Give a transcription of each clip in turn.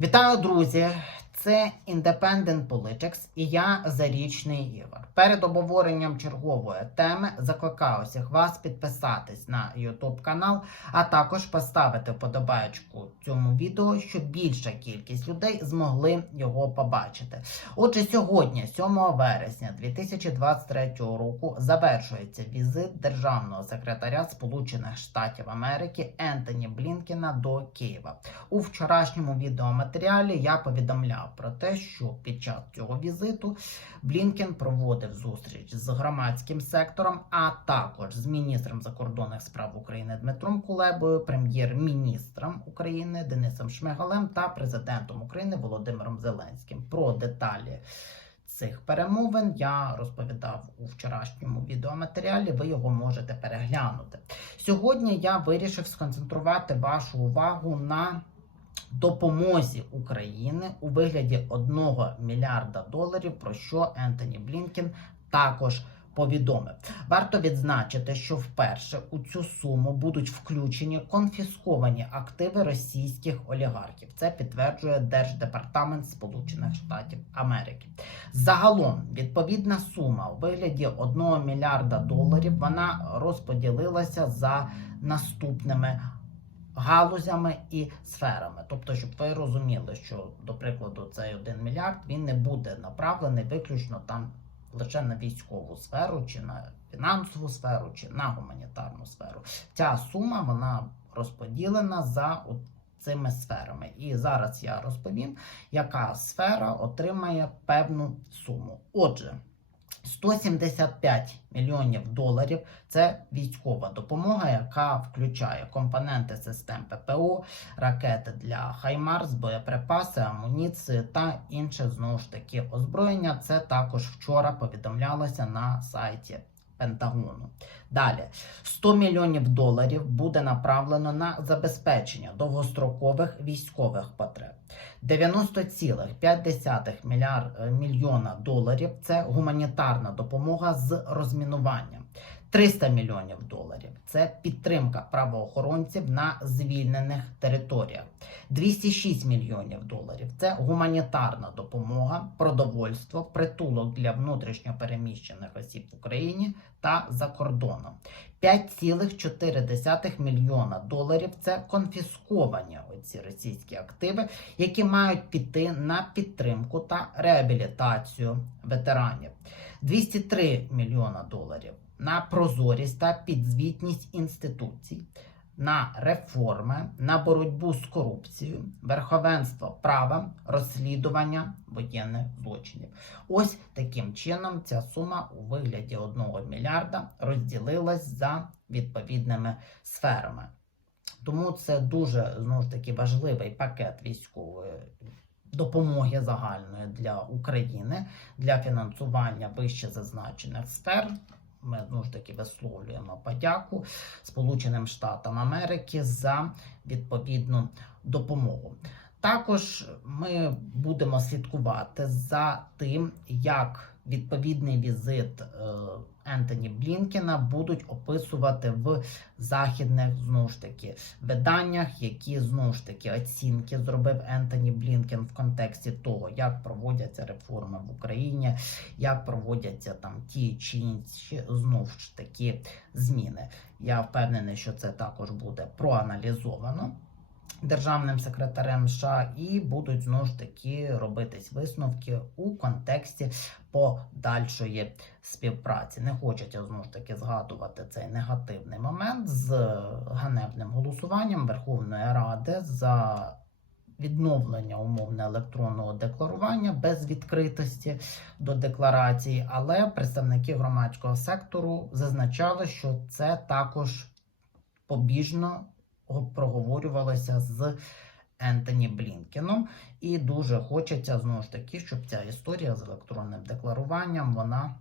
Вітаю, друзі! Це Independent Politics і я Зарічний Ігор. Перед обговоренням чергової теми закликаю всіх вас підписатись на YouTube канал, а також поставити вподобайку цьому відео, щоб більша кількість людей змогли його побачити. Отже, сьогодні, 7 вересня 2023 року, завершується візит державного секретаря Сполучених Штатів Америки Ентоні Блінкена до Києва. У вчорашньому відеоматеріалі я повідомляв про те, що під час цього візиту Блінкен проводив зустріч з громадським сектором, а також з міністром закордонних справ України Дмитром Кулебою, прем'єр-міністром України Денисом Шмигалем та президентом України Володимиром Зеленським. Про деталі цих перемовин я розповідав у вчорашньому відеоматеріалі. Ви його можете переглянути. Сьогодні я вирішив сконцентрувати вашу увагу на допомозі України у вигляді 1 мільярда доларів, про що Ентоні Блінкен також повідомив. Варто відзначити, що вперше у цю суму будуть включені конфісковані активи російських олігархів. Це підтверджує Держдепартамент Сполучених Штатів Америки. Загалом відповідна сума у вигляді 1 мільярда доларів вона розподілилася за наступними галузями і сферами. Тобто, щоб ви розуміли, що, до прикладу, цей 1 мільярд він не буде направлений виключно там лише на військову сферу, чи на фінансову сферу, чи на гуманітарну сферу. Ця сума вона розподілена за цими сферами. І зараз я розповім, яка сфера отримає певну суму. Отже. 175 мільйонів доларів це військова допомога, яка включає компоненти систем ППО, ракети для Хаймарс, боєприпаси, амуніції та інше знову ж таки озброєння. Це також вчора повідомлялося на сайті Пентагону. Далі 100 мільйонів доларів буде направлено на забезпечення довгострокових військових потреб. 90,5 е, мільйона доларів це гуманітарна допомога з розмінуванням. 300 мільйонів доларів це підтримка правоохоронців на звільнених територіях. 206 мільйонів доларів це гуманітарна допомога, продовольство, притулок для внутрішньо переміщених осіб в Україні та за кордоном. 5,4 мільйона доларів це конфісковані оці російські активи, які мають піти на підтримку та реабілітацію ветеранів. 203 мільйона доларів на прозорість та підзвітність інституцій, на реформи, на боротьбу з корупцією, верховенство права, розслідування воєнних злочинів. Ось таким чином ця сума у вигляді 1 мільярда розділилась за відповідними сферами. Тому це дуже знову ж таки важливий пакет військової допомоги загальної для України для фінансування вище зазначених сфер. Ми знову ж таки висловлюємо подяку Сполученим Штатам Америки за відповідну допомогу. Також ми будемо слідкувати за тим, як відповідний візит е, Ентоні Блінкена будуть описувати в західних знову ж таки виданнях, які знову ж таки оцінки зробив Ентоні Блінкен в контексті того, як проводяться реформи в Україні, як проводяться там ті чи інші знову ж таки зміни. Я впевнений, що це також буде проаналізовано. Державним секретарем США і будуть знову ж таки робитись висновки у контексті подальшої співпраці. Не хочеться знову ж таки згадувати цей негативний момент з ганебним голосуванням Верховної Ради за відновлення умовне електронного декларування без відкритості до декларації, але представники громадського сектору зазначали, що це також побіжно проговорювалося з Ентоні Блінкеном, і дуже хочеться знову ж таки, щоб ця історія з електронним декларуванням вона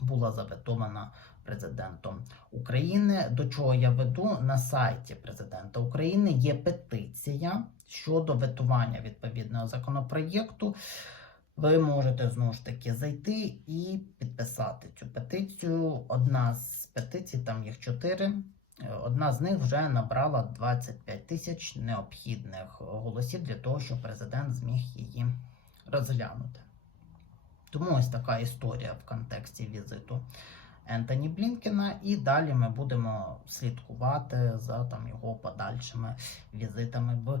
була заветована президентом України. До чого я веду на сайті президента України є петиція щодо ветування відповідного законопроєкту. Ви можете знову ж таки зайти і підписати цю петицію. Одна з петицій, там їх чотири. Е, Одна з них вже набрала 25 тисяч необхідних голосів для того, щоб президент зміг її розглянути. Тому ось така історія в контексті візиту Ентоні Блінкена. І далі ми будемо слідкувати за там його подальшими візитами в